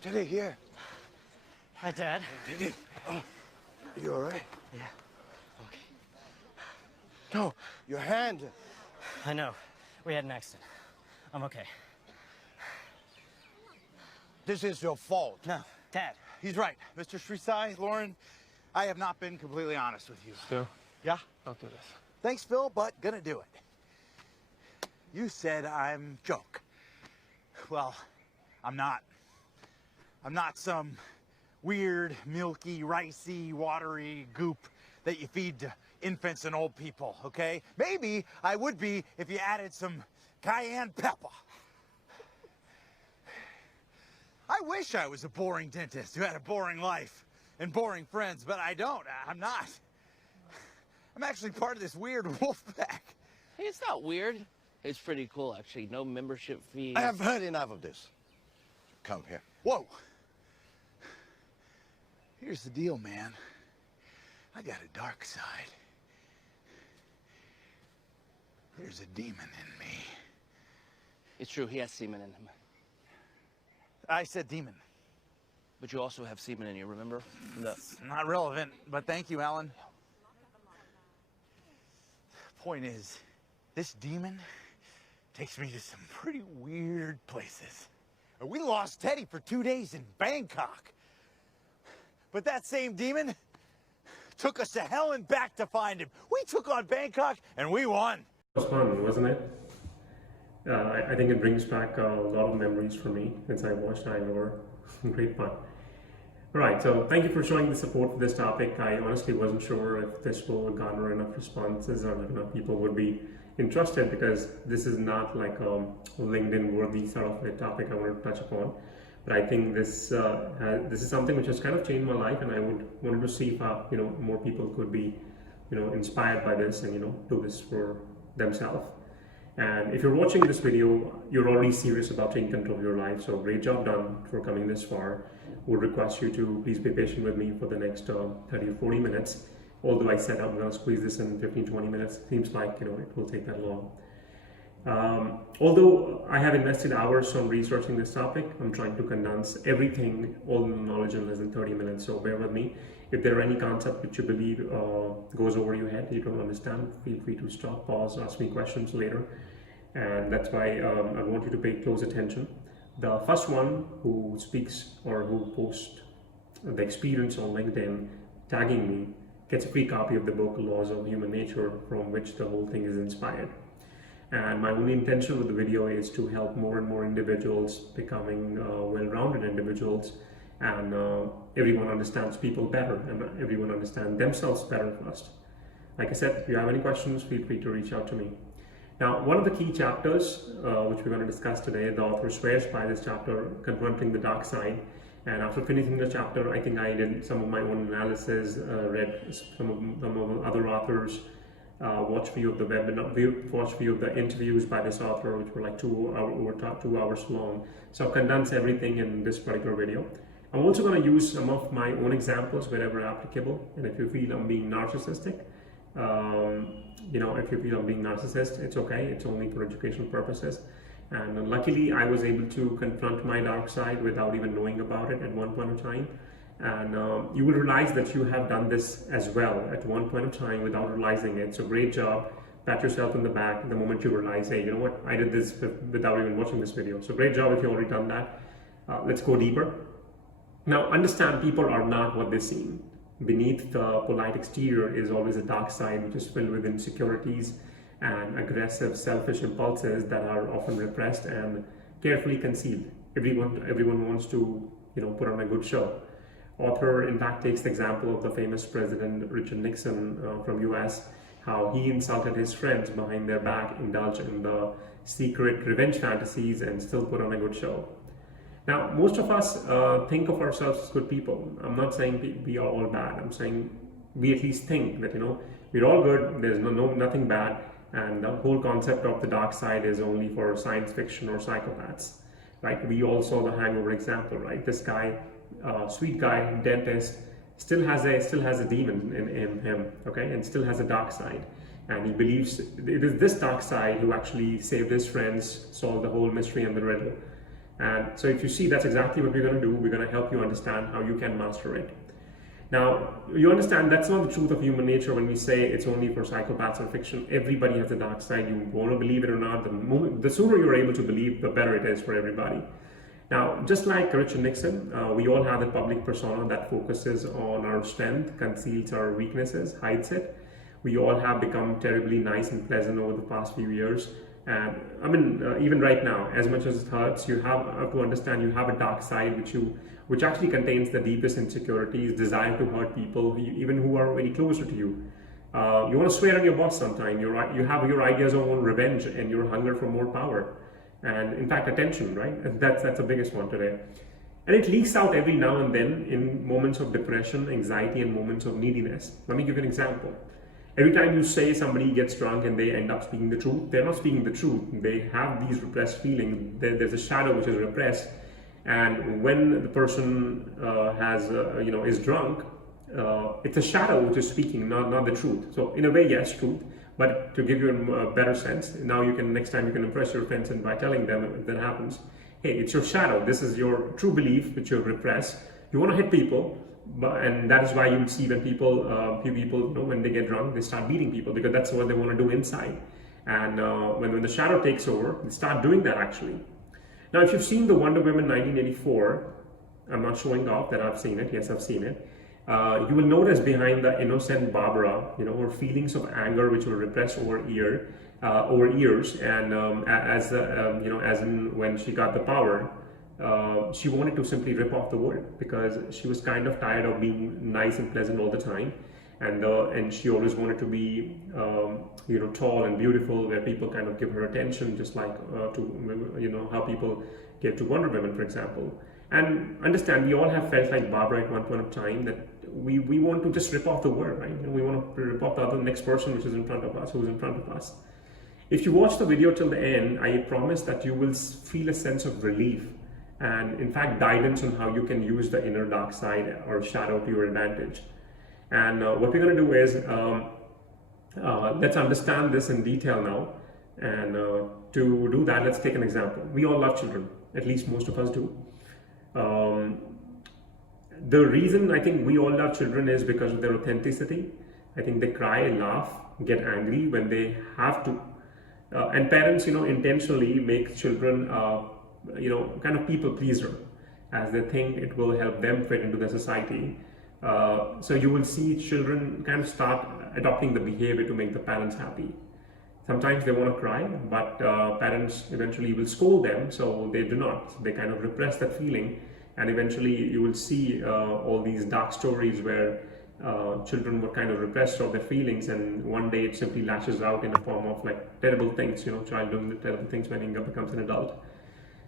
Teddy, here. Hi, Dad. Teddy. Oh, you all right? Yeah. Okay. No, your hand. I know. We had an accident. I'm okay. This is your fault. No, Dad. He's right. Mr. Shrisai, Lauren, I have not been completely honest with you. Phil, Yeah? don't do this. Thanks, Phil, but gonna do it. You said I'm joke. Well, I'm not. I'm not some weird, milky, ricey, watery goop that you feed to infants and old people, okay? Maybe I would be if you added some cayenne pepper. I wish I was a boring dentist who had a boring life and boring friends, but I don't. I'm not. I'm actually part of this weird wolf pack. Hey, it's not weird. It's pretty cool, actually. No membership fees. I have heard enough of this. Come here. Whoa. Here's the deal, man. I got a dark side. There's a demon in me. It's true, he has semen in him. I said demon. But you also have semen in you, remember? Not relevant, but thank you, Alan. Point is, this demon takes me to some pretty weird places. We lost Teddy for 2 days in Bangkok. But that same demon took us to hell and back to find him. We took on Bangkok and we won. It was fun, wasn't it? I think it brings back a lot of memories for me since I watched Hangover. Great fun. Alright, so thank you for showing the support for this topic. I honestly wasn't sure if this will garner enough responses or if enough people would be interested, because this is not like a LinkedIn worthy sort of a topic I wanted to touch upon. But I think this is something which has kind of changed my life, and I wanted to see if more people could be inspired by this and do this for themselves. And if you're watching this video, you're already serious about taking control of your life. So great job done for coming this far. Would request you to please be patient with me for the next 30 or 40 minutes. Although I said I'm going to squeeze this in 15-20 minutes, seems like it will take that long. Although I have invested hours on researching this topic, I'm trying to condense everything, all the knowledge in less than 30 minutes. So bear with me. If there are any concepts which you believe goes over your head, you don't understand, feel free to stop, pause, ask me questions later. And that's why I want you to pay close attention. The first one who speaks or who posts the experience on LinkedIn tagging me gets a free copy of the book Laws of Human Nature, from which the whole thing is inspired. And my only intention with the video is to help more and more individuals becoming well-rounded individuals, and everyone understands people better and everyone understands themselves better first. Like I said, if you have any questions, feel free to reach out to me. Now, one of the key chapters which we're going to discuss today, the author swears by this chapter, Confronting the Dark Side. And after finishing the chapter, I think I did some of my own analysis, read some of other authors, watched few of the webinar, watched few of the interviews by this author, which were like 2 hours long. So I'll condense everything in this particular video. I'm also going to use some of my own examples wherever applicable. And if you feel I'm being narcissistic, if you feel I'm being narcissist, it's okay. It's only for educational purposes. And luckily, I was able to confront my dark side without even knowing about it at one point in time. And you will realize that you have done this as well at one point in time without realizing it. So great job. Pat yourself in the back the moment you realize, hey, you know what? I did this without even watching this video. So great job if you already done that. Let's go deeper. Now, understand, people are not what they seem. Beneath the polite exterior is always a dark side, which is filled with insecurities and aggressive, selfish impulses that are often repressed and carefully concealed. Everyone wants to, put on a good show. Author, in fact, takes the example of the famous President Richard Nixon from US, how he insulted his friends behind their back, indulged in the secret revenge fantasies, and still put on a good show. Now, most of us think of ourselves as good people. I'm not saying we are all bad. I'm saying we at least think that, we're all good, there's nothing bad, and the whole concept of the dark side is only for science fiction or psychopaths, right? We all saw the Hangover example, right? This guy, sweet guy, dentist, still has a demon in him, okay, and still has a dark side. And he believes it is this dark side who actually saved his friends, solved the whole mystery and the riddle. And so if you see, that's exactly what we're going to do. We're going to help you understand how you can master it. Now, you understand that's not the truth of human nature when we say it's only for psychopaths or fiction. Everybody has a dark side. You want to believe it or not, the sooner you're able to believe, the better it is for everybody. Now, just like Richard Nixon, we all have a public persona that focuses on our strength, conceals our weaknesses, hides it. We all have become terribly nice and pleasant over the past few years. And I mean, even right now, as much as it hurts, you have to understand you have a dark side which actually contains the deepest insecurities, desire to hurt people, even who are very closer to you. You want to swear on your boss sometime. You have your ideas of own revenge and your hunger for more power. And in fact, attention, right? That's the biggest one today. And it leaks out every now and then in moments of depression, anxiety, and moments of neediness. Let me give you an example. Every time you say somebody gets drunk and they end up speaking the truth, they're not speaking the truth. They have these repressed feelings. There's a shadow which is repressed. And when the person is drunk, it's a shadow which is speaking, not the truth. So in a way, yes, truth. But to give you a better sense, now next time you can impress your friends and by telling them if that happens, hey, it's your shadow. This is your true belief which you repress. You want to hit people, and that is why you see when few people, when they get drunk, they start beating people because that's what they want to do inside. And when the shadow takes over, they start doing that actually. Now, if you've seen the Wonder Woman 1984, I'm not showing off that I've seen it. Yes, I've seen it. You will notice behind the innocent Barbara, her feelings of anger which were repressed over years, and as in when she got the power, she wanted to simply rip off the world because she was kind of tired of being nice and pleasant all the time, and she always wanted to be tall and beautiful, where people kind of give her attention, just like how people give to Wonder Woman, for example. And understand, we all have felt like Barbara at one point of time that we want to just rip off the world, right? We want to rip off the next person which is in front of us, who's in front of us. If you watch the video till the end, I promise that you will feel a sense of relief and, in fact, guidance on how you can use the inner dark side or shadow to your advantage. And what we're going to do is let's understand this in detail now. And to do that, let's take an example. We all love children, at least most of us do. The reason I think we all love children is because of their authenticity. I think they cry, laugh, get angry when they have to. And parents, intentionally make children, kind of people pleaser, as they think it will help them fit into the society. So you will see children kind of start adopting the behavior to make the parents happy. Sometimes they want to cry, but parents eventually will scold them, so they do not. They kind of repress that feeling, and eventually you will see all these dark stories where children were kind of repressed of their feelings, and one day it simply lashes out in a form of like terrible things, child doing the terrible things when he becomes an adult.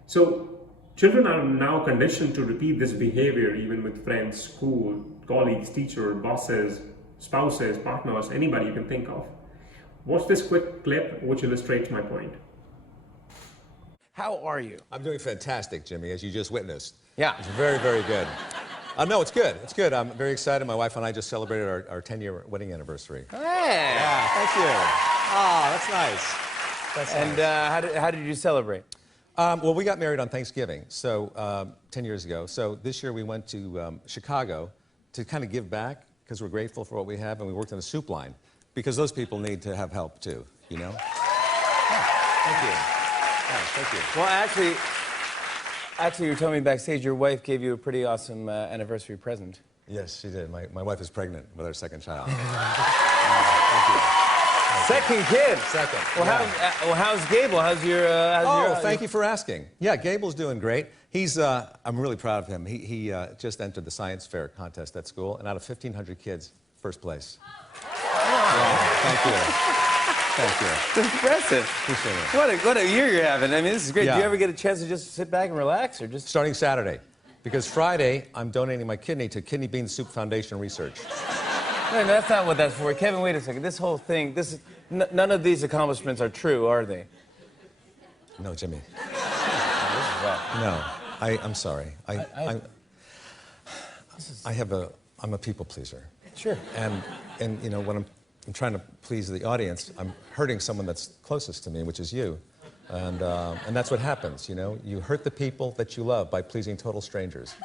So children are now conditioned to repeat this behavior even with friends, school, colleagues, teachers, bosses, spouses, partners, anybody you can think of. Watch this quick clip which illustrates my point. How are you? I'm doing fantastic, Jimmy, as you just witnessed. Yeah. It's very, very good. No, it's good. It's good. I'm very excited. My wife and I just celebrated our 10-year wedding anniversary. Hey. Yeah, thank you. Oh, that's nice. That's And nice. how did you celebrate? Well, we got married on Thanksgiving, so 10 years ago. So this year we went to Chicago to kind of give back because we're grateful for what we have, and we worked on a soup line because those people need to have help too, Yeah, thank you. Yeah, thank you. Well, actually, you were telling me backstage your wife gave you a pretty awesome anniversary present. Yes, she did. My wife is pregnant with our second child. Thank you. Second kid. Second. Well, yeah. how's Gable? How's your? Thank you for asking. Yeah, Gable's doing great. I'm really proud of him. He just entered the science fair contest at school, and out of 1,500 kids, first place. Yeah, thank you. Thank you. That's impressive. Appreciate it. What a year you're having. I mean, this is great. Yeah. Do you ever get a chance to just sit back and relax, or just? Starting Saturday, because Friday I'm donating my kidney to Kidney Bean Soup Foundation Research. No, that's not what that's for. Kevin, wait a second. This whole thing, none of these accomplishments are true, are they? No, Jimmy. Wow. No, I'm sorry. I'm a people pleaser. Sure. And when I'm trying to please the audience, I'm hurting someone that's closest to me, which is you. And that's what happens, you know? You hurt the people that you love by pleasing total strangers.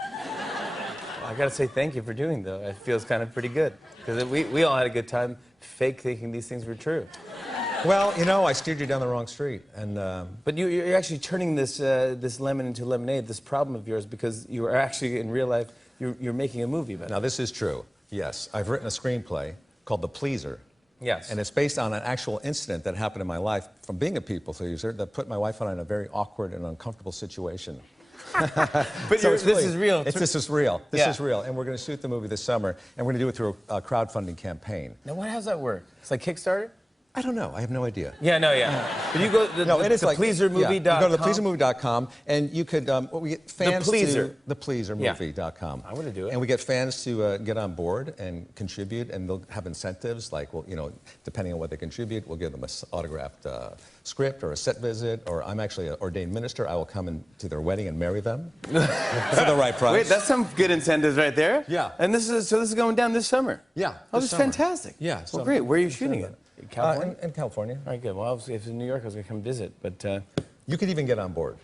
I gotta say thank you for doing though. It feels kind of pretty good because we all had a good time fake thinking these things were true. Well, you know, I steered you down the wrong street, and But you're actually turning this lemon into lemonade, this problem of yours, because you are actually in real life you're making a movie about it. now this is true. Yes, I've written a screenplay called The Pleaser. Yes. And it's based on an actual incident that happened in my life from being a people pleaser that put my wife and I in a very awkward and uncomfortable situation. But So this is real. This is real. This Yeah. is real. And we're going to shoot the movie this summer, and we're going to do it through a crowdfunding campaign. Now, how does that work? It's like Kickstarter? I don't know. I have no idea. Yeah, no, yeah. But you go to It is like thepleasermovie.com. You go to thepleasermovie.com, and you could we get fans Pleaser. to thepleasermovie.com. I wanna do it. And we get fans to get on board and contribute, and they'll have incentives like, well, you know, depending on what they contribute, we'll give them an autographed script or a set visit, or I'm actually an ordained minister. I will come to their wedding and marry them for the right price. Wait, that's some good incentives right there. Yeah. And this is going down this summer. Yeah, Oh, this this is summer. fantastic. Yeah. Well, so- great. Where are you shooting it? In California? In California. All right, good. Well, if it's in New York, I was going to come visit, but You could even get on board.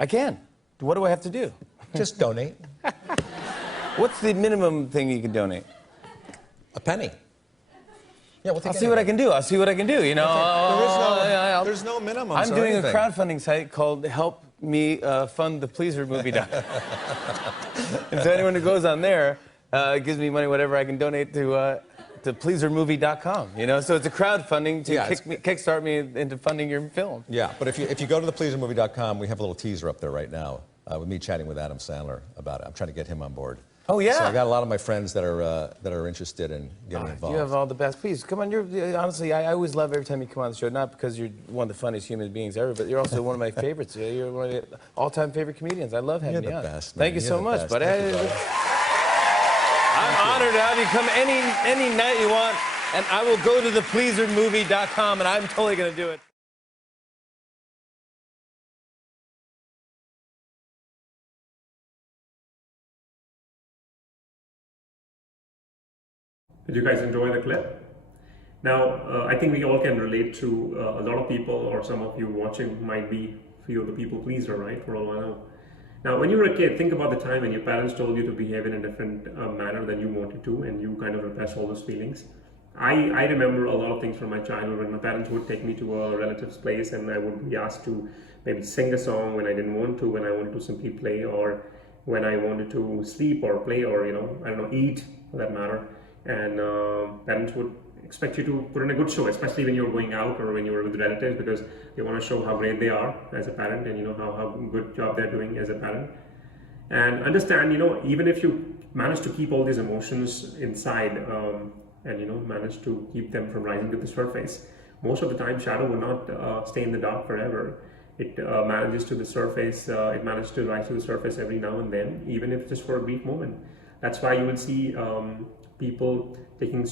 I can. What do I have to do? Just donate What's the minimum thing you can donate? a penny. Yeah, we'll take I'll see what I can do. I'll see what I can do. You know, There's no minimum. I'm doing a crowdfunding site called Help Me Fund the Pleaser Movie. And so anyone who goes on there gives me money, whatever I can donate to pleasermovie.com. You know, so it's a crowdfunding to kickstart me into funding your film. Yeah, but if you go to thepleasermovie.com, we have a little teaser up there right now with me chatting with Adam Sandler about it. I'm trying to get him on board. Oh yeah. So I got a lot of my friends that are interested in getting involved. You have all the best. Please come on. Honestly, I always love every time you come on the show. Not because you're one of the funniest human beings ever, but you're also one of my favorites. You're one of the all-time favorite comedians. I love having You're you the on. best, man. Thank you You're so the much, best. buddy. Thank you, buddy. I'm honored to have you come any night you want, and I will go to thepleasermovie.com, and I'm totally going to do it. Did you guys enjoy the clip? Now, I think we all can relate to a lot of people, or some of you watching might be feel the people pleaser, right? For all I know. Now, when you were a kid, think about the time when your parents told you to behave in a different manner than you wanted to, and you kind of repressed all those feelings. I remember a lot of things from my childhood when my parents would take me to a relative's place and I would be asked to maybe sing a song when I didn't want to, when I wanted to simply play, or when I wanted to sleep or play, or, you know, I don't know, eat for that matter. And parents would expect you to put in a good show, especially when you're going out or when you're with relatives, because they want to show how great they are as a parent, and you know how good job they're doing as a parent. And understand, you know, even if you manage to keep all these emotions inside and you know manage to keep them from rising to the surface, most of the time shadow will not stay in the dark forever. It manages to the surface. It manages to rise to the surface every now and then, even if just for a brief moment. That's why you will see people taking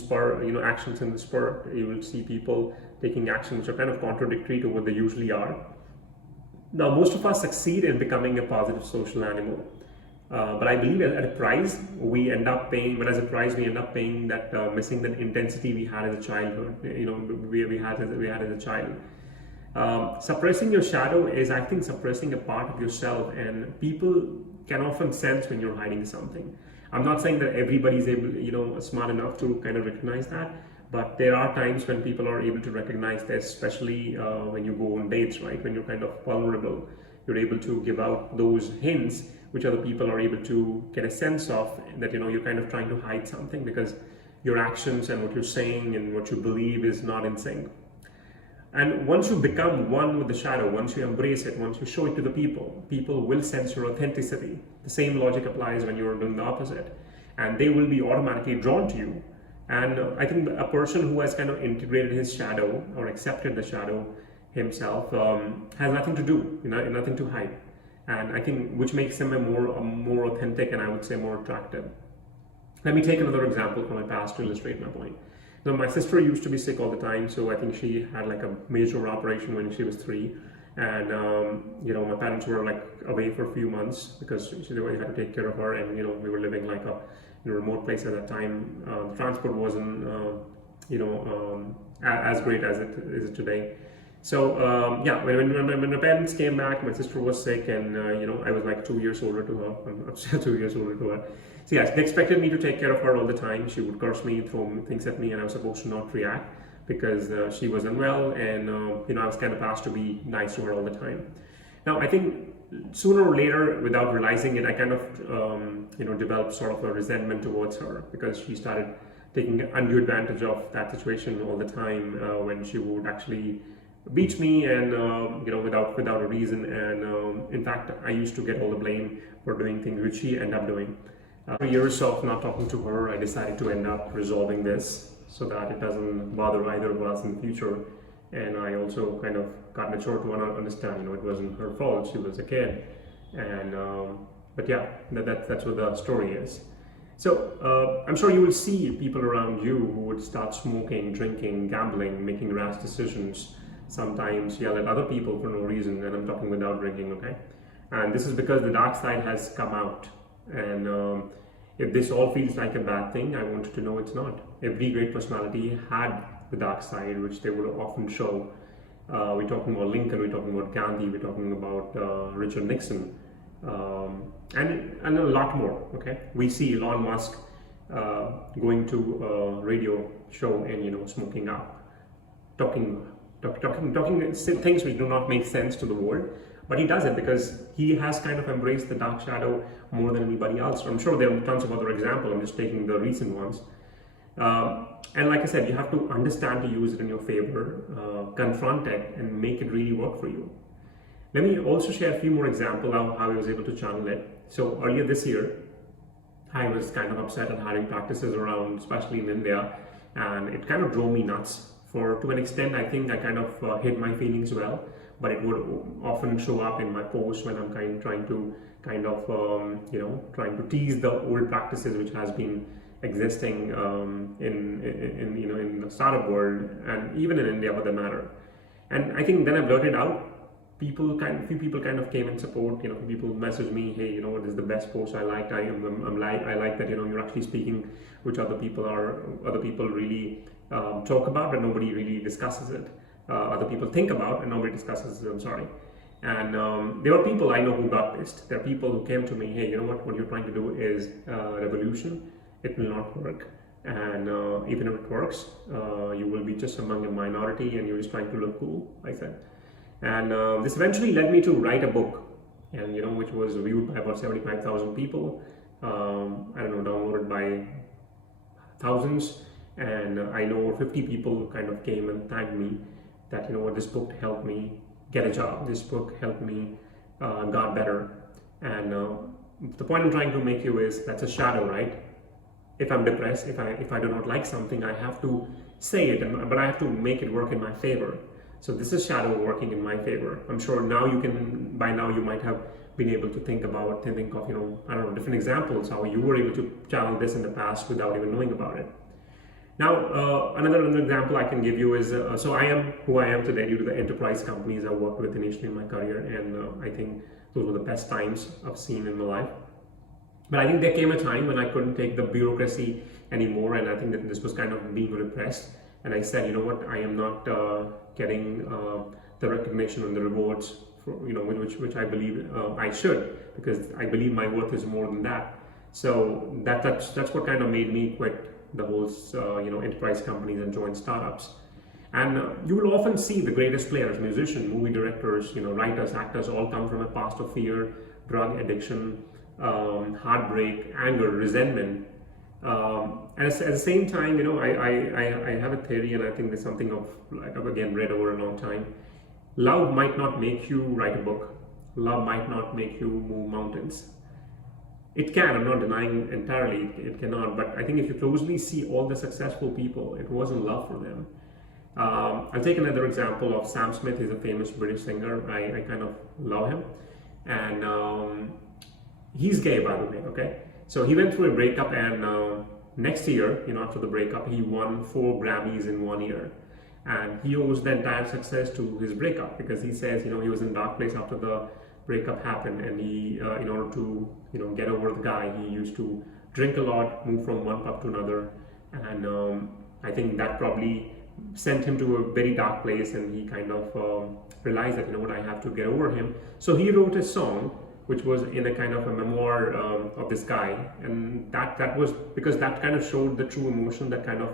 actions in the spur. You will see people taking actions which are kind of contradictory to what they usually are. Now, most of us succeed in becoming a positive social animal, but I believe at a price we end up paying. But as a price, we end up paying that missing that intensity we had as a childhood. You know, we had as a child. Suppressing your shadow is, I think, suppressing a part of yourself, and people can often sense when you're hiding something. I'm not saying that everybody's able, smart enough to kind of recognize that, but there are times when people are able to recognize this, especially when you go on dates, right? When you're kind of vulnerable, you're able to give out those hints, which other people are able to get a sense of, that, you're kind of trying to hide something because your actions and what you're saying and what you believe is not in sync. And once you become one with the shadow, once you embrace it, once you show it to the people, people will sense your authenticity. The same logic applies when you're doing the opposite. And they will be automatically drawn to you. And I think a person who has kind of integrated his shadow or accepted the shadow himself has nothing to do, nothing to hide. And I think which makes him a more authentic and I would say more attractive. Let me take another example from my past to illustrate my point. Now, my sister used to be sick all the time, so I think she had like a major operation when she was 3, and my parents were like away for a few months because they had to take care of her, and we were living like in a remote place at that time. Transport wasn't as great as it is today, So yeah, when my parents came back, my sister was sick, and I was like 2 years older to her. I'm still 2 years older to her. So yes, they expected me to take care of her all the time. She would curse me, throw things at me, and I was supposed to not react because she was unwell, and I was kind of asked to be nice to her all the time. Now I think sooner or later, without realizing it, I kind of developed sort of a resentment towards her because she started taking undue advantage of that situation all the time when she would actually beat me and without a reason, and in fact I used to get all the blame for doing things which she ended up doing. After years of not talking to her, I decided to end up resolving this so that it doesn't bother either of us in the future. And I also kind of got mature to understand, it wasn't her fault. She was a kid, and but yeah, that's what the story is. So I'm sure you will see people around you who would start smoking, drinking, gambling, making rash decisions. Sometimes yell at other people for no reason, and I'm talking without drinking, okay? And this is because the dark side has come out. And if this all feels like a bad thing, I want you to know it's not. Every great personality had the dark side, which they would often show. We're talking about Lincoln, we're talking about Gandhi, we're talking about Richard Nixon, and a lot more, okay? We see Elon Musk going to a radio show and, smoking up, talking things which do not make sense to the world. But he does it because he has kind of embraced the dark shadow more than anybody else. I'm sure there are tons of other examples. I'm just taking the recent ones. And like I said, you have to understand to use it in your favor, confront it, and make it really work for you. Let me also share a few more examples of how I was able to channel it. So earlier this year, I was kind of upset at hiring practices around, especially in India, and it kind of drove me nuts. To an extent, I think I kind of hid my feelings well, but it would often show up in my posts when I'm trying to tease the old practices which has been existing in the startup world and even in India for that matter. And I think then I blurted out. Few people kind of came in support. People messaged me, hey, this is the best post I liked. I like that you're actually speaking, which other people really talk about, but nobody really discusses it. Other people think about and nobody discusses it. I'm sorry. And there are people I know who got pissed. There are people who came to me, hey, you know what you're trying to do is revolution. It will not work. And even if it works, you will be just among a minority and you're just trying to look cool, I said. And this eventually led me to write a book, and which was viewed by about 75,000 people. Downloaded by thousands. And I know over 50 people kind of came and thanked me that, this book helped me get a job. This book helped me got better. And the point I'm trying to make you is that's a shadow, right? If I'm depressed, if I do not like something, I have to say it, but I have to make it work in my favor. So this is shadow working in my favor. I'm sure by now you might have been able to think of, different examples, how you were able to channel this in the past without even knowing about it. Now, another example I can give you is, so I am who I am today due to the enterprise companies I worked with initially in my career, and I think those were the best times I've seen in my life. But I think there came a time when I couldn't take the bureaucracy anymore, and I think that this was kind of being repressed. And I said, I am not getting the recognition and the rewards for, which I believe I should, because I believe my worth is more than that. So that's what kind of made me quit the whole enterprise companies and join startups. And you will often see the greatest players, musicians, movie directors, writers, actors, all come from a past of fear, drug addiction, heartbreak, anger, resentment. And at the same time, I have a theory, and I think there's something I've again read over a long time. Love might not make you write a book. Love might not make you move mountains. It can, I'm not denying entirely, it cannot, but I think if you closely see all the successful people, it wasn't love for them. I'll take another example of Sam Smith. He's a famous British singer. I kind of love him. And he's gay, by the way, okay? So he went through a breakup, and next year, after the breakup, he won 4 Grammys in 1 year. And he owes the entire success to his breakup, because he says, he was in a dark place after the breakup happened, and he, in order to, get over the guy, he used to drink a lot, move from one pub to another, and I think that probably sent him to a very dark place, and he kind of realized that, you know what, I have to get over him. So he wrote a song which was in a kind of a memoir of this guy, and that was because that kind of showed the true emotion, that kind of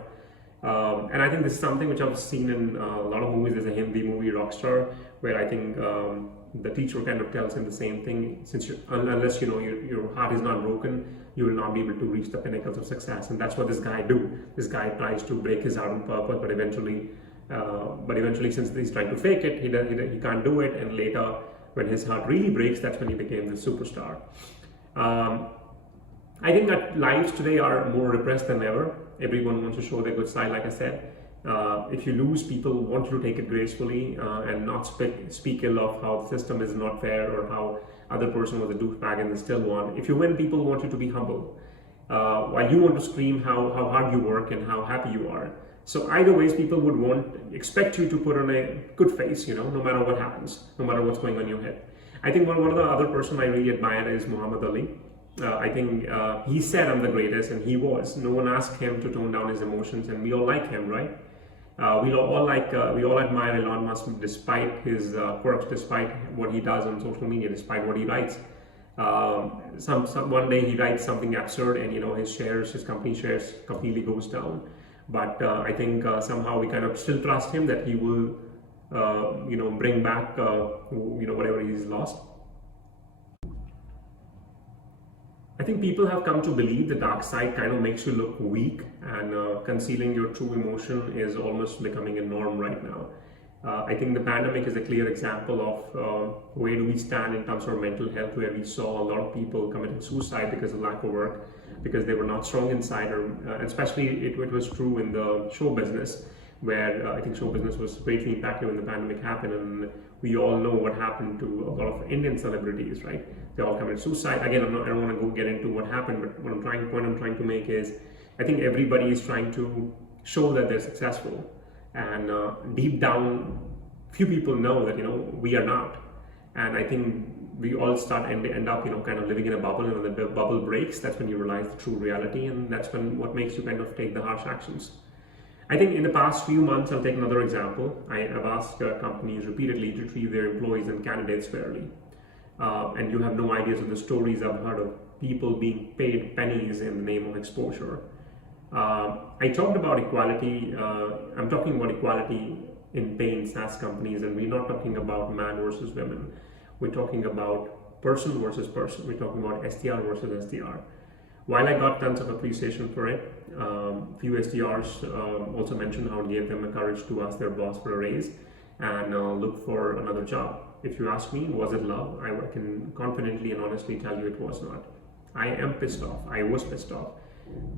and I think this is something which I've seen in a lot of movies. There's a Hindi movie, Rockstar, where I think the teacher kind of tells him the same thing, since unless, you know, your heart is not broken, you will not be able to reach the pinnacles of success. And that's what this guy do. This guy tries to break his heart on purpose, but eventually since he's trying to fake it, he can't do it, and later when his heart really breaks, that's when he became the superstar. I think that lives today are more repressed than ever. Everyone wants to show their good side, like I said. If you lose, people want you to take it gracefully and not speak ill of how the system is not fair, or how other person was a douchebag and they still won. If you win, people want you to be humble, while you want to scream how hard you work and how happy you are. So either ways, people would expect you to put on a good face, you know, no matter what happens, no matter what's going on in your head. I think one of the other person I really admire is Muhammad Ali. I think he said, I'm the greatest, and he was. No one asked him to tone down his emotions, and we all like him, right? We all admire Elon Musk despite his quirks, despite what he does on social media, despite what he writes. One day he writes something absurd, and, you know, his company shares completely goes down. But I think somehow we kind of still trust him that he will, you know, bring back, you know, whatever he's lost. I think people have come to believe the dark side kind of makes you look weak, and concealing your true emotion is almost becoming a norm right now. I think the pandemic is a clear example of where do we stand in terms of mental health, where we saw a lot of people committing suicide because of lack of work, because they were not strong inside, or especially it was true in the show business, where I think show business was greatly impacted when the pandemic happened, and we all know what happened to a lot of Indian celebrities, right? They all committed suicide. Again, I don't want to get into what happened, but point I'm trying to make is, I think everybody is trying to show that they're successful, and deep down, few people know that, you know, we are not. And I think we all end up, you know, kind of living in a bubble, and when the bubble breaks, that's when you realize the true reality, and that's what makes you kind of take the harsh actions. I think in the past few months, I'll take another example. I have asked companies repeatedly to treat their employees and candidates fairly. And you have no ideas of the stories I've heard of people being paid pennies in the name of exposure. I talked about equality. I'm talking about equality in pay in SaaS companies, and we're not talking about man versus women. We're talking about person versus person. We're talking about SDR versus SDR. While I got tons of appreciation for it, few SDRs also mentioned how it gave them the courage to ask their boss for a raise and look for another job. If you ask me, was it love? I can confidently and honestly tell you it was not. I am pissed off. I was pissed off.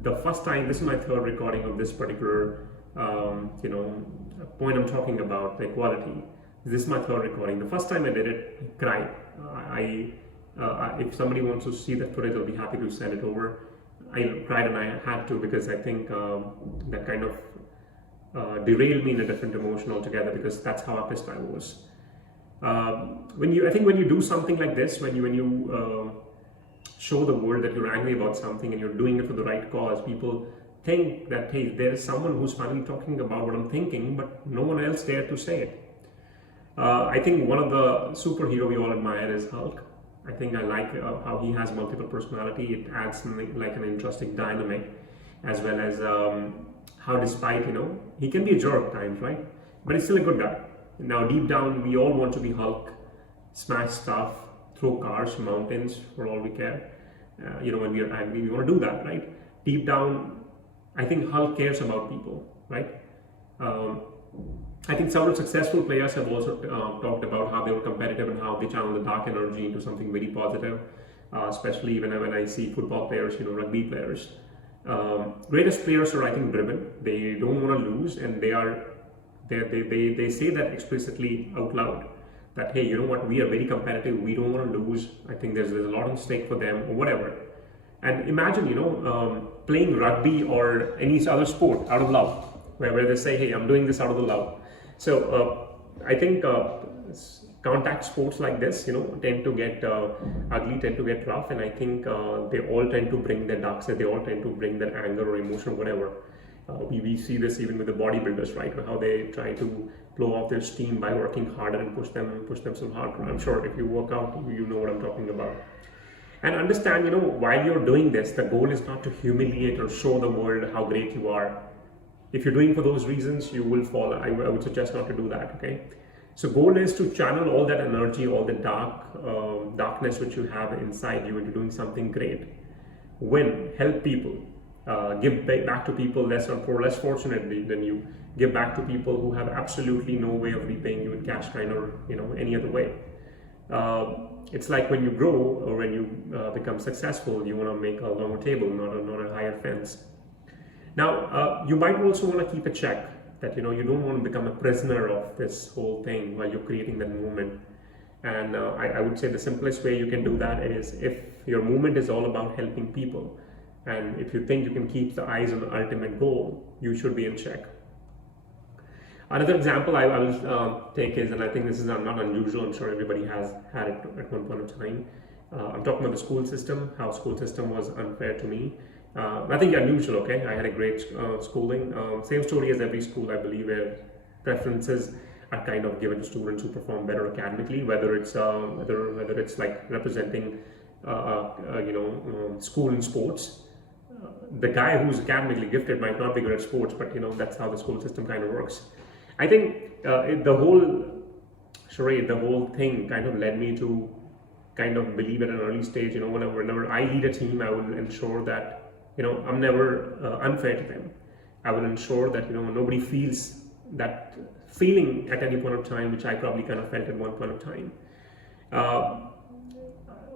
The first time, this is my third recording of this particular point I'm talking about, the equality. This is my third recording. The first time I did it, I cried. If somebody wants to see that footage, I'll be happy to send it over. I cried, and I had to, because I think that kind of derailed me in a different emotion altogether, because that's how pissed I was. When you do something like this, when you show the world that you're angry about something and you're doing it for the right cause, people think that, hey, there's someone who's finally talking about what I'm thinking, but no one else dared to say it. I think one of the superhero we all admire is Hulk. I think I like how he has multiple personality. It adds something like an interesting dynamic, as well as how, despite, he can be a jerk at times, right? But he's still a good guy. Now, deep down, we all want to be Hulk, smash stuff, throw cars, mountains, for all we care. When we are angry, we want to do that, right? Deep down, I think Hulk cares about people, right? I think several successful players have also talked about how they were competitive and how they channel the dark energy into something very positive, especially when I see football players, rugby players. Greatest players are, I think, driven. They don't want to lose, and they say that explicitly out loud, that, hey, you know what, we are very competitive, we don't want to lose. I think there's a lot on stake for them, or whatever. And imagine, playing rugby or any other sport out of love, where they say, hey, I'm doing this out of the love. So I think contact sports like this, tend to get ugly, tend to get rough, and I think they all tend to bring their dark side, they all tend to bring their anger or emotion, whatever. We see this even with the bodybuilders, right? How they try to blow off their steam by working harder and push themselves harder. I'm sure if you work out, you know what I'm talking about. And understand, while you're doing this, the goal is not to humiliate or show the world how great you are. If you're doing for those reasons, you will fall. I would suggest not to do that, okay? So goal is to channel all that energy, all the darkness which you have inside you into doing something great. Win, help people, give back to people less fortunate than you. Give back to people who have absolutely no way of repaying you in cash kind or any other way. It's like when you grow or when you become successful, you want to make a longer table, not a higher fence. Now, you might also want to keep a check that you don't want to become a prisoner of this whole thing while you're creating that movement. And I would say the simplest way you can do that is if your movement is all about helping people, and if you think you can keep the eyes on the ultimate goal, you should be in check. Another example I will take is, and I think this is not unusual, I'm sure everybody has had it at one point of time. I'm talking about the school system, how school system was unfair to me. Nothing unusual, okay? I had a great schooling. Same story as every school, I believe, where preferences are kind of given to students who perform better academically, whether it's like representing school in sports. The guy who's academically gifted might not be good at sports, but that's how the school system kind of works. I think the whole charade, the whole thing kind of led me to kind of believe at an early stage, whenever I lead a team, I will ensure that I'm never unfair to them. I will ensure that nobody feels that feeling at any point of time, which I probably kind of felt at one point of time.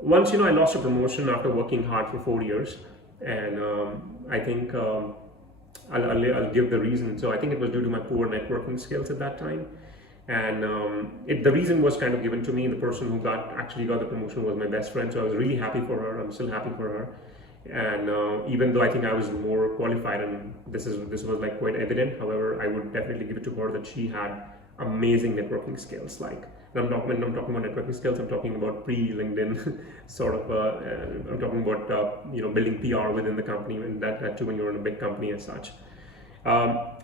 Once I lost a promotion after working hard for 4 years, and I think I'll give the reason. So I think it was due to my poor networking skills at that time, and the reason was kind of given to me. The person who actually got the promotion was my best friend, so I was really happy for her. I'm still happy for her. And even though I think I was more qualified, and this was like quite evident, however, I would definitely give it to her that she had amazing networking skills. Like, and I'm talking about networking skills, I'm talking about pre-LinkedIn sort of. I'm talking about building PR within the company, and that too when you're in a big company as such.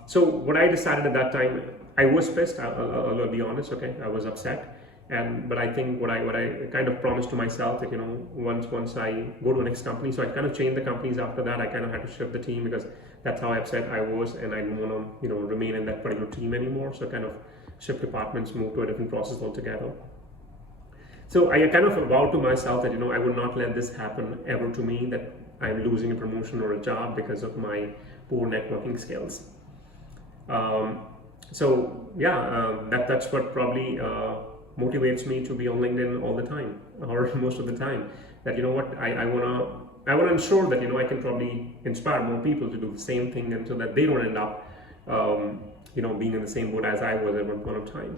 So what I decided at that time, I was pissed. I'll be honest. Okay, I was upset. But I think what I kind of promised to myself that once I go to the next company, so I kind of changed the companies after that. I kind of had to shift the team because that's how upset I was, and I didn't want to remain in that particular team anymore. So I kind of shift departments, move to a different process altogether. So I kind of vowed to myself that I would not let this happen ever to me, that I'm losing a promotion or a job because of my poor networking skills. That's what probably motivates me to be on LinkedIn all the time, or most of the time. That I wanna ensure that I can probably inspire more people to do the same thing, and so that they don't end up being in the same boat as I was at one point of time.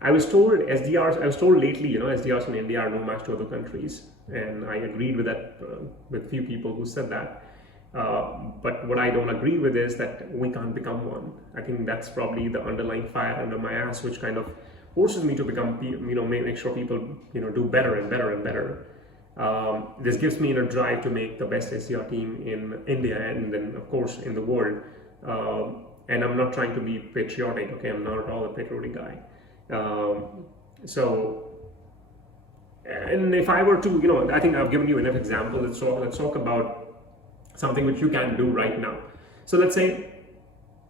I was told lately SDRs in India are no match to other countries, and I agreed with that with few people who said that. But what I don't agree with is that we can't become one. I think that's probably the underlying fire under my ass, which kind of forces me to become, make sure people, do better and better and better. This gives me a drive to make the best SDR team in India and then, of course, in the world. And I'm not trying to be patriotic, okay? I'm not at all a patriotic guy. And if I were to, I think I've given you enough examples. Let's talk about something which you can do right now. So let's say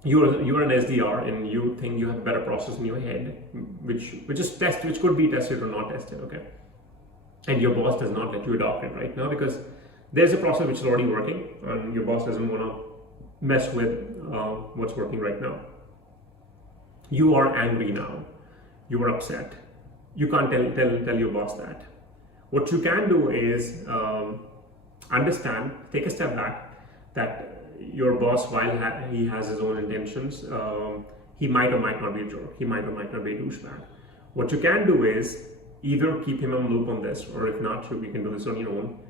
you're an SDR and you think you have a better process in your head, which could be tested or not tested, okay? And your boss does not let you adopt it right now because there's a process which is already working, and your boss doesn't want to mess with what's working right now. You are angry now. You are upset. You can't tell your boss that. What you can do is understand, take a step back, that your boss, while he has his own intentions, he might or might not be a jerk. He might or might not be a douchebag. What you can do is either keep him on loop on this, or if not, you can do this on your own.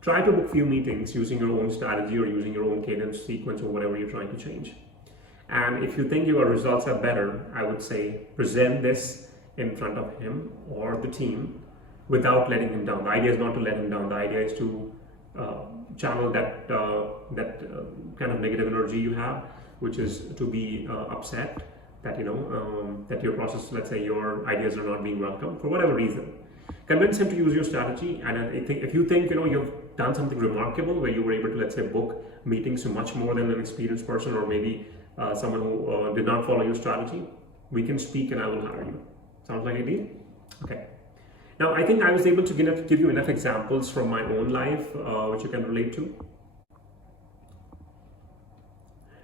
Try to book few meetings using your own strategy or using your own cadence sequence or whatever you're trying to change. And if you think your results are better, I would say present this in front of him or the team without letting him down. The idea is not to let him down. The idea is to channel that kind of negative energy you have, which is to be upset that that your process, let's say your ideas are not being welcome for whatever reason. Convince him to use your strategy, and I think if you think you've done something remarkable where you were able to, let's say, book meetings to much more than an experienced person, or maybe someone who did not follow your strategy, we can speak and I will hire you. Sounds like a deal? Okay. Now, I think I was able to give you enough examples from my own life which you can relate to.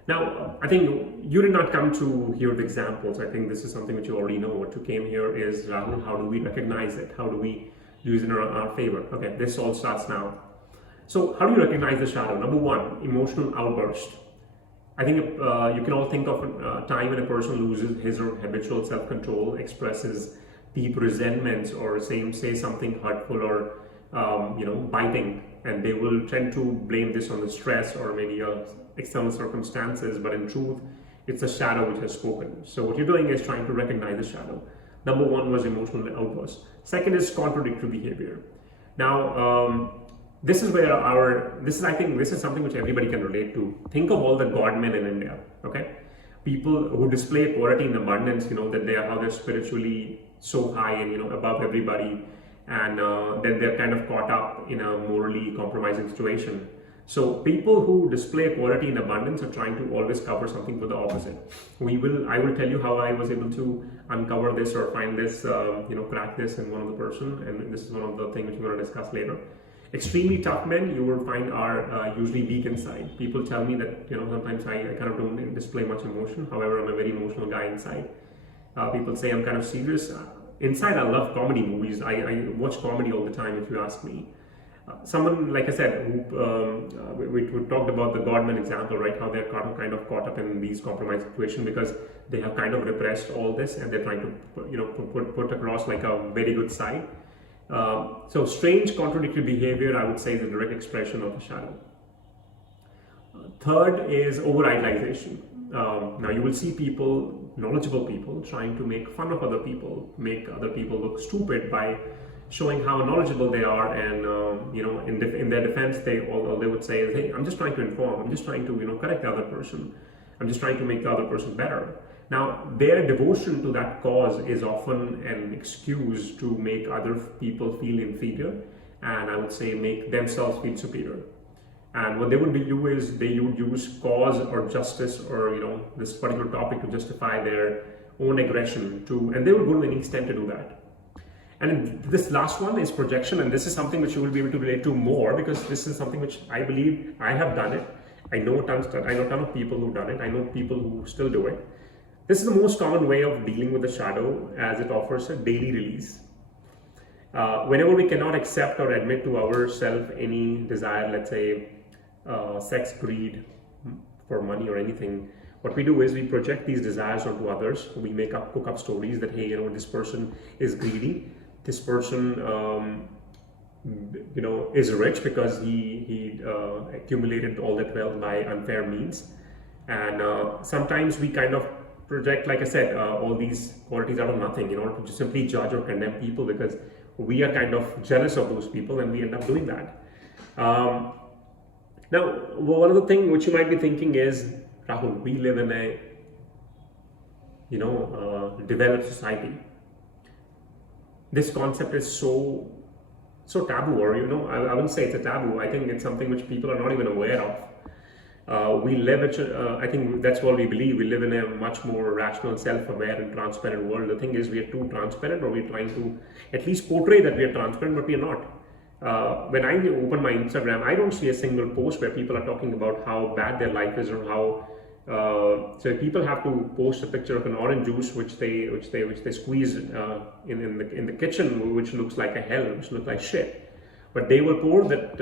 Now, I think you did not come to hear the examples. I think this is something which you already know. What you came here is, Rahul, how do we recognize it? How do we use it in our favor? Okay, this all starts now. So how do you recognize the shadow? Number one, emotional outburst. I think you can all think of a time when a person loses his or habitual self-control, expresses deep resentments, or say something hurtful or biting, and they will tend to blame this on the stress or maybe external circumstances, but in truth, it's a shadow which has spoken. So what you're doing is trying to recognize the shadow. Number one was emotional outburst. Second is contradictory behavior. Now, this is where I think this is something which everybody can relate to. Think of all the godmen in India, okay? People who display equality in abundance, that how they're spiritually so high and, above everybody, and then they're kind of caught up in a morally compromising situation. So people who display equality in abundance are trying to always cover something for the opposite. I will tell you how I was able to uncover this or find this, crack this in one of the person, and this is one of the things which we're going to discuss later. Extremely tough men, you will find, are usually weak inside. People tell me that, sometimes I kind of don't display much emotion. However, I'm a very emotional guy inside. People say I'm kind of serious. Inside, I love comedy movies. I watch comedy all the time, if you ask me. Someone, like I said, we talked about the Godman example, right? How they're kind of caught up in these compromised situations because they have kind of repressed all this, and they're trying to put across like a very good side. So strange contradictory behavior, I would say, is a direct expression of a shadow. Third is over-idealization. Now you will see people, knowledgeable people, trying to make fun of other people, make other people look stupid by showing how knowledgeable they are, and in their defense, all they would say is, hey, I'm just trying to inform, I'm just trying to correct the other person, I'm just trying to make the other person better. Now, their devotion to that cause is often an excuse to make other people feel inferior, and I would say make themselves feel superior. And what they would do is they would use cause or justice or this particular topic to justify their own aggression and they would go to any extent to do that. And this last one is projection, and this is something which you will be able to relate to more, because this is something which I believe I have done it. I know a ton of people who've done it. I know people who still do it. This is the most common way of dealing with the shadow, as it offers a daily release. Whenever we cannot accept or admit to ourselves any desire, let's say sex, greed, for money or anything, what we do is we project these desires onto others. We cook up stories that, hey, this person is greedy. This person, is rich because he accumulated all that wealth by unfair means. And sometimes we kind of project, like I said, all these qualities out of nothing, to just simply judge or condemn people because we are kind of jealous of those people, and we end up doing that. Now, one of the things which you might be thinking is, Rahul, we live in a developed society. This concept is so taboo, or I wouldn't say it's a taboo. I think it's something which people are not even aware of. We live I think that's what we believe. We live in a much more rational, self-aware and transparent world. The thing is, we are too transparent, or we're trying to at least portray that we are transparent, but we are not. When I open my Instagram, I don't see a single post where people are talking about how bad their life is, or how so people have to post a picture of an orange juice which they squeeze in the kitchen, which looks like a hell, which looks like shit. But they will pour that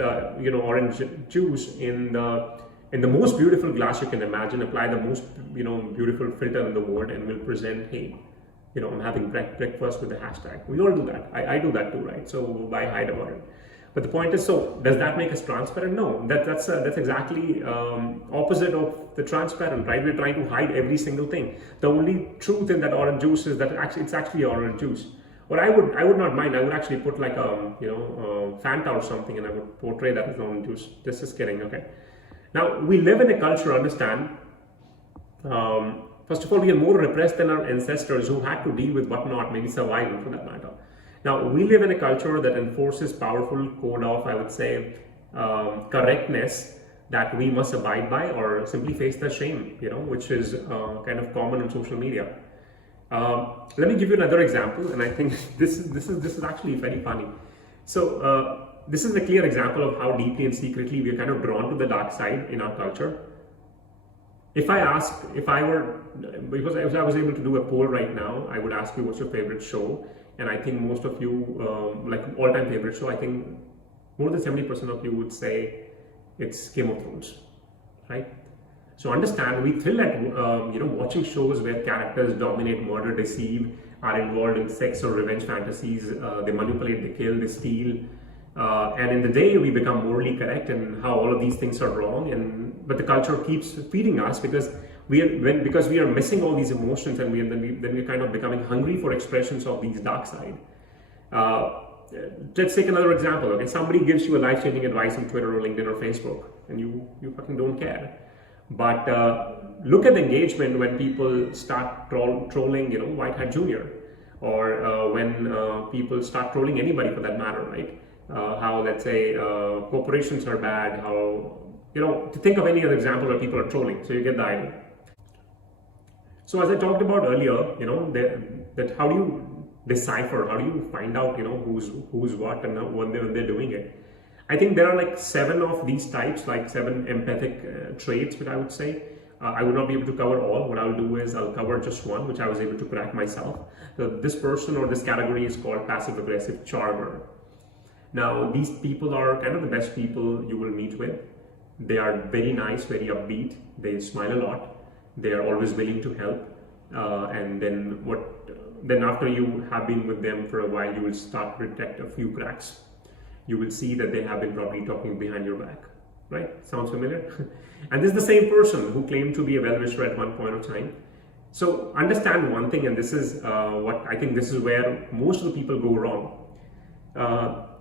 orange juice in the most beautiful glass you can imagine, apply the most beautiful filter in the world, and will present, hey, I'm having breakfast with the hashtag. We all do that. I do that too, right? So why hide about it? But the point is, so does that make us transparent? No, that's exactly opposite of the transparent, right? We're trying to hide every single thing. The only truth in that orange juice is that it's actually orange juice. Or I would not mind. I would actually put like Fanta or something, and I would portray that as orange juice. This is kidding, okay? Now we live in a culture. Understand? First of all, we are more repressed than our ancestors who had to deal with whatnot, maybe survival for that matter. Now we live in a culture that enforces powerful code of, I would say, correctness that we must abide by or simply face the shame, which is kind of common on social media. Let me give you another example, and I think this is actually very funny. So this is a clear example of how deeply and secretly we are kind of drawn to the dark side in our culture. If I was able to do a poll right now, I would ask you what's your favorite show, and I think most of you, like all-time favorite show, I think more than 70% of you would say it's Game of Thrones, right? So understand, we thrill at watching shows where characters dominate, murder, deceive, are involved in sex or revenge fantasies. They manipulate, they kill, they steal, and in the day we become morally correct and how all of these things are wrong. But the culture keeps feeding us because we are missing all these emotions, and then we're kind of becoming hungry for expressions of these dark side. Let's take another example. Okay, somebody gives you a life-changing advice on Twitter or LinkedIn or Facebook, and you fucking don't care. But look at the engagement when people start trolling, White Hat Jr. or when people start trolling anybody for that matter, right? How, let's say, corporations are bad. How, to think of any other example where people are trolling. So you get the idea. So as I talked about earlier, that how do you decipher? How do you find out, who's what and when they're doing it? I think there are like 7 of these types, like 7 empathic traits, which I would say. I would not be able to cover all. What I'll do is I'll cover just one, which I was able to crack myself. So this person or this category is called passive-aggressive charmer. Now, these people are kind of the best people you will meet with. They are very nice, very upbeat. They smile a lot. They are always willing to help. And then after you have been with them for a while, you will start to detect a few cracks. You will see that they have been probably talking behind your back, right? Sounds familiar? And this is the same person who claimed to be a well-wisher at one point of time. So understand one thing, and this is this is where most of the people go wrong.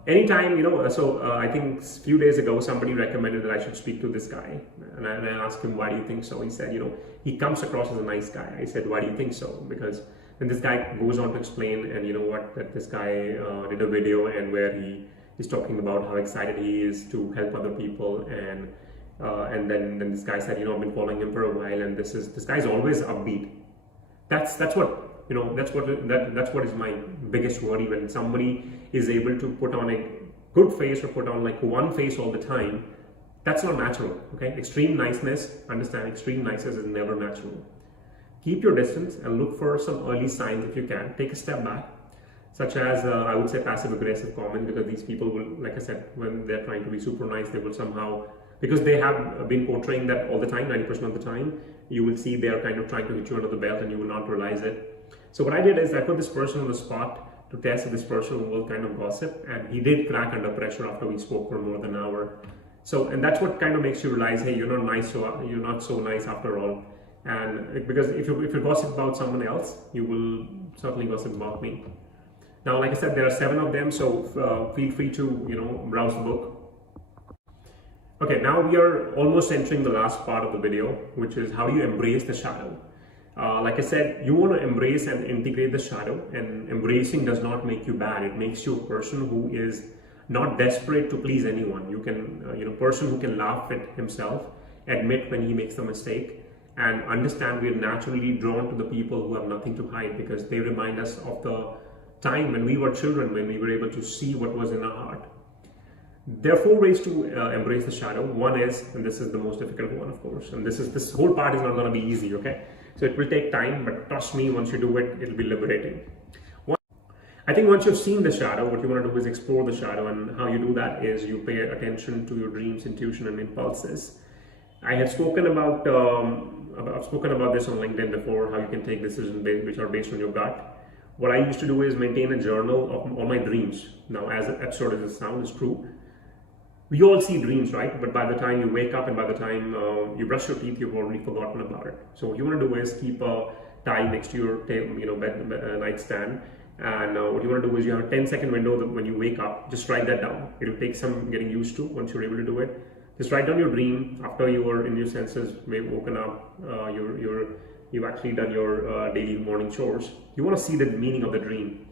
Anytime, I think a few days ago, somebody recommended that I should speak to this guy. And I asked him, why do you think so? He said, he comes across as a nice guy. I said, why do you think so? Because then this guy goes on to explain, and that this guy did a video and where he is talking about how excited he is to help other people. And then this guy said, I've been following him for a while, and this guy's always upbeat. That's what is my biggest worry, when somebody is able to put on a good face or put on like one face all the time. That's not natural. Okay, extreme niceness, understand, extreme niceness is never natural. Keep your distance and look for some early signs if you can. Take a step back, such as I would say passive-aggressive comments, because these people will, like I said, when they're trying to be super nice, they will somehow, because they have been portraying that all the time, 90% of the time, you will see they are kind of trying to hit you under the belt and you will not realize it. So what I did is I put this person on the spot to test if this person will kind of gossip, and he did crack under pressure after we spoke for more than an hour. So, and that's what kind of makes you realize, hey, you're not nice, so you're not so nice after all. And because if you gossip about someone else, you will certainly gossip about me. Now, like I said, there are 7 of them, so feel free to browse the book. Okay, now we are almost entering the last part of the video, which is how do you embrace the shadow. Like I said, you want to embrace and integrate the shadow, and embracing does not make you bad. It makes you a person who is not desperate to please anyone. You can, person who can laugh at himself, admit when he makes a mistake, and understand we are naturally drawn to the people who have nothing to hide, because they remind us of the time when we were children, when we were able to see what was in our heart. There are 4 ways to embrace the shadow. One is, and this is the most difficult one, of course, and this whole part is not going to be easy, okay? So it will take time, but trust me, once you do it, it'll be liberating. I think once you've seen the shadow, what you want to do is explore the shadow, and how you do that is you pay attention to your dreams, intuition, and impulses. I have spoken about I've spoken about this on LinkedIn before, how you can take decisions which are based on your gut. What I used to do is maintain a journal of all my dreams. Now, as absurd as it sounds, it's true. We all see dreams, right? But by the time you wake up and by the time you brush your teeth, you've already forgotten about it. So what you want to do is keep a tie next to your nightstand, And what you want to do is you have a 10-second window that when you wake up, just write that down. It'll take some getting used to once you're able to do it. Just write down your dream after you are in your senses, maybe woken up, you've actually done your daily morning chores. You want to see the meaning of the dream,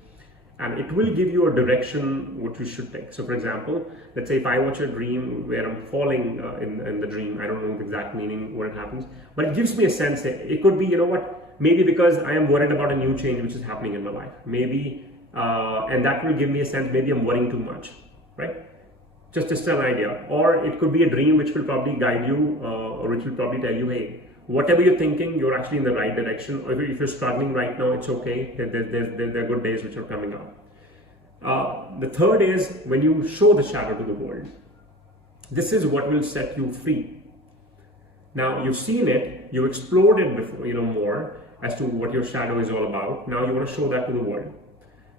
and it will give you a direction what you should take. So for example, let's say if I watch a dream where I'm falling in the dream, I don't know the exact meaning what it happens, but it gives me a sense that it could be, you know what, maybe because I am worried about a new change which is happening in my life, maybe, and that will give me a sense, maybe I'm worrying too much, right? Just an idea. Or it could be a dream which will probably guide you, or which will probably tell you, hey, whatever you're thinking, you're actually in the right direction. Or if you're struggling right now, it's okay. There are good days which are coming up. The third is when you show the shadow to the world. This is what will set you free. Now you've seen it, you've explored it before, more as to what your shadow is all about. Now you want to show that to the world.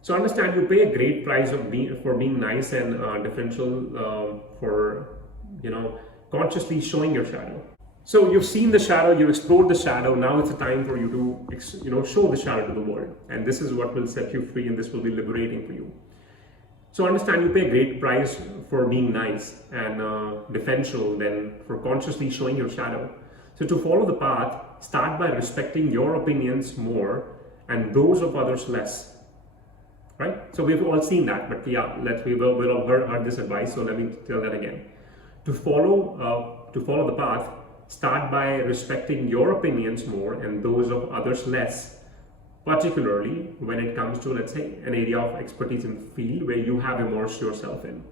So understand, you pay a great price for being nice and differential for consciously showing your shadow. So you've seen the shadow, you've explored the shadow. Now it's a time for you to show the shadow to the world, and this is what will set you free, and this will be liberating for you. So understand, you pay a great price for being nice and defensible, then for consciously showing your shadow. So to follow the path, start by respecting your opinions more and those of others less. Right? So we've all seen that, but yeah, we've all heard this advice, so let me tell that again. To follow the path, start by respecting your opinions more and those of others less, particularly when it comes to, let's say, an area of expertise in the field where you have immersed yourself in.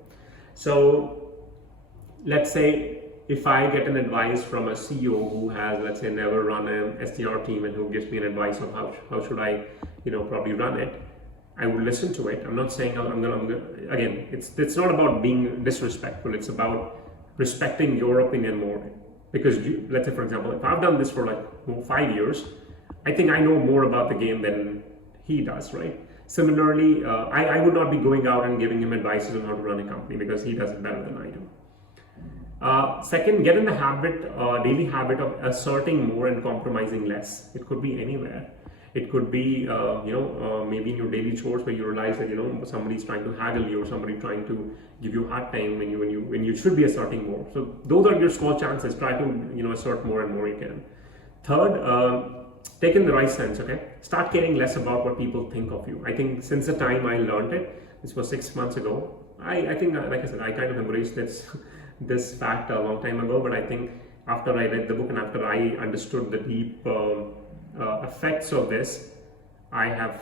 So let's say if I get an advice from a CEO who has, let's say, never run an SDR team and who gives me an advice of how should I, probably run it, I would listen to it. I'm not saying I'm gonna again, it's not about being disrespectful, it's about respecting your opinion more. Because let's say, for example, if I've done this for like 5 years, I think I know more about the game than he does, right? Similarly, I would not be going out and giving him advices on how to run a company because he does it better than I do. Second, get in the daily habit of asserting more and compromising less. It could be anywhere. It could be, maybe in your daily chores where you realize that, somebody's trying to haggle you or somebody trying to give you a hard time when you should be asserting more. So those are your small chances. Try to, assert more and more you can. Third, take in the right sense, okay? Start caring less about what people think of you. I think since the time I learned it, this was 6 months ago, I think, like I said, I kind of embraced this fact a long time ago, but I think after I read the book and after I understood the deep effects of this, I have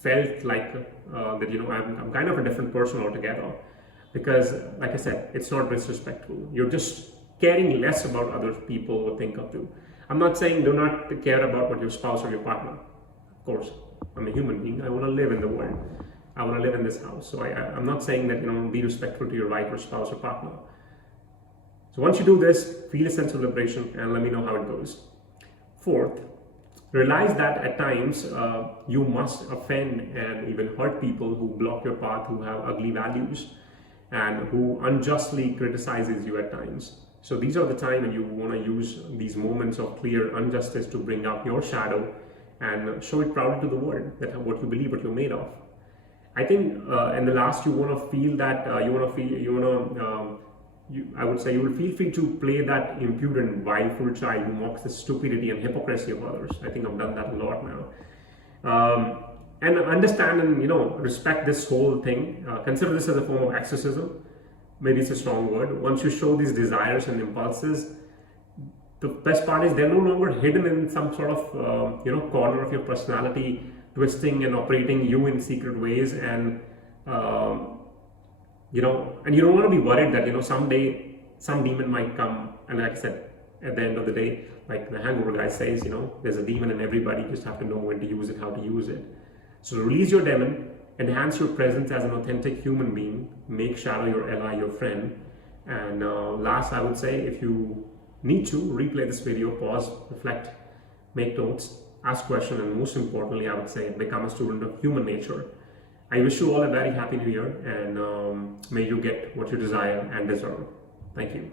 felt like that I'm kind of a different person altogether, because like I said, it's not disrespectful. You're just caring less about other people will think of you. I'm not saying do not care about what your spouse or your partner. Of course, I'm a human being. I want to live in the world. I want to live in this house. So I'm not saying that be respectful to your wife or spouse or partner. So once you do this, feel a sense of liberation and let me know how it goes. Fourth, realize that at times you must offend and even hurt people who block your path, who have ugly values, and who unjustly criticizes you at times. So these are the time when you want to use these moments of clear injustice to bring out your shadow and show it proudly to the world that what you believe, what you're made of. I think, in the last, you want to feel that I would say you will feel free to play that impudent, wileful child who mocks the stupidity and hypocrisy of others. I think I've done that a lot now. And understand and respect this whole thing. Consider this as a form of exorcism. Maybe it's a strong word. Once you show these desires and impulses, the best part is they're no longer hidden in some sort of corner of your personality, twisting and operating you in secret ways, and and you don't want to be worried that someday some demon might come. And like I said, at the end of the day, like the Hangover guy says, there's a demon in everybody. You just have to know when to use it, how to use it. So release your demon, enhance your presence as an authentic human being, make shadow your ally, your friend. And last, I would say, if you need to, replay this video, pause, reflect, make notes, ask questions, and most importantly, I would say, become a student of human nature. I wish you all a very happy new year, and may you get what you desire and deserve. Thank you.